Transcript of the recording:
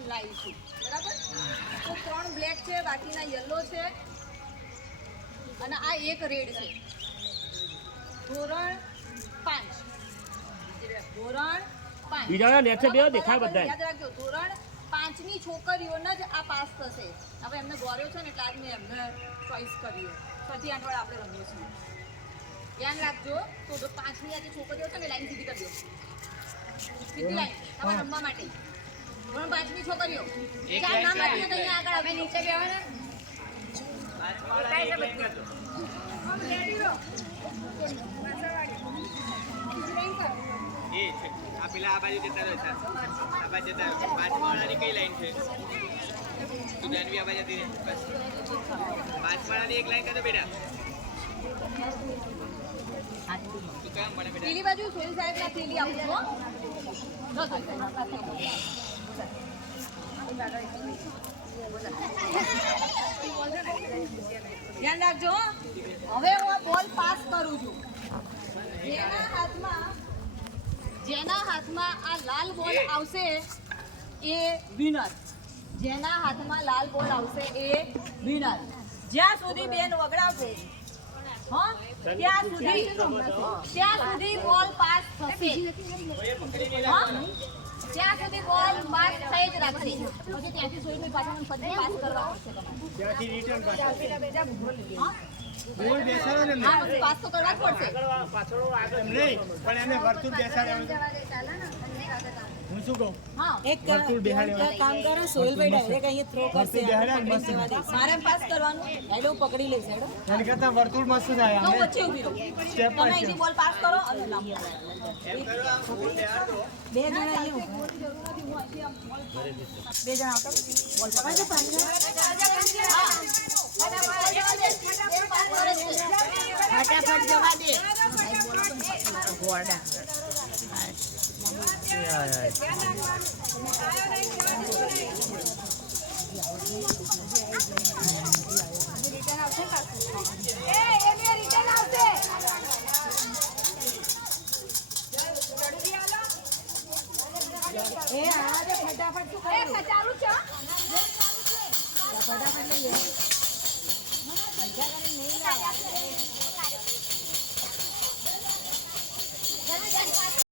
Line લાવીશું બરાબર. તો 3 black છે, બાકીના યલો છે અને આ એક રેડ છે. ધોરણ 5 બીજાના નેચે બે દેખાય બધા. યાદ રાખજો, ધોરણ 5 ની છોકરીઓને જ આ પાસ થશે. હવે એમને ગોર્યો છે ને એટલે આજ મેં એમને ચોઈસ કર્યો. 6 થી 8 વાળા આપણે રમીએ છીએ. ધ્યાન રાખજો. તો 5 ની આ જે છોકરીઓ છે ને લાઈન સીધી કરી દો. સીધી લાઈન તમારે રમવા માટે. ધોરણ 5 ની છોકરીઓ ચાર નામ લખીને તો અહીંયા આગળ આવે. નીચે બેહવાના. આ પેલા આ બાજુ જતા રહ્યો છે. આ બાજુ જતા રહ્યો. 5 વાળાની કઈ લાઈન છે? તું જાનવી આ બાજુ જતી રહે. બસ 5 વાળાની એક લાઈન કરજો બેટા. તું કેમ મને બેટા? પેલી બાજુ સોહિલ સાહેબ ના થેલી આવું છો. ધ્યાન રાખજો. હવે હું આ બોલ પાસ કરું છું. જેના હાથમાં આ લાલ બોલ આવશે એ વિનર. જેના હાથમાં લાલ બોલ આવશે એ વિનર. જ્યાં સુધી બેન વગડાવશે ત્યાં સુધી બોલ પાસ થશે. ત્યાં સુધી બોલ પાસ થઈ જ રાખશે. પછી ત્યાંથી સોઈની પાછળ ફરી પાસ કરવા પડશે તમારે. ત્યાંથી રિટર્ન પાછા બોલ બેસાડો ને. હા, પછી પાસ તો કરવા જ પડશે. પાછળ આગળ નહીં પણ એને વર્તુળ બેસાડવાનું. હું શું કહું? હા, એક કામ કરો સોહેલભાઈ ડાયરેક્ટ અહીંયા થ્રો કરશે મારે પાસ કરવાનું હેડો પકડી લઈશ હેડો એની કરતા વર્તુળ મસ્ત થાય. તો વચ્ચે ઊભી રહો. તમે અહીંથી બોલ પાસ કરો અને લાંબો બે જણા અહીંયા બે જણા આવતા બોલ પકડજો ફટાફટ જવા દે ગોળડા એ આ દે ફટાફટ શું કરે ચાલુ છે. ફટાફટ લઈએ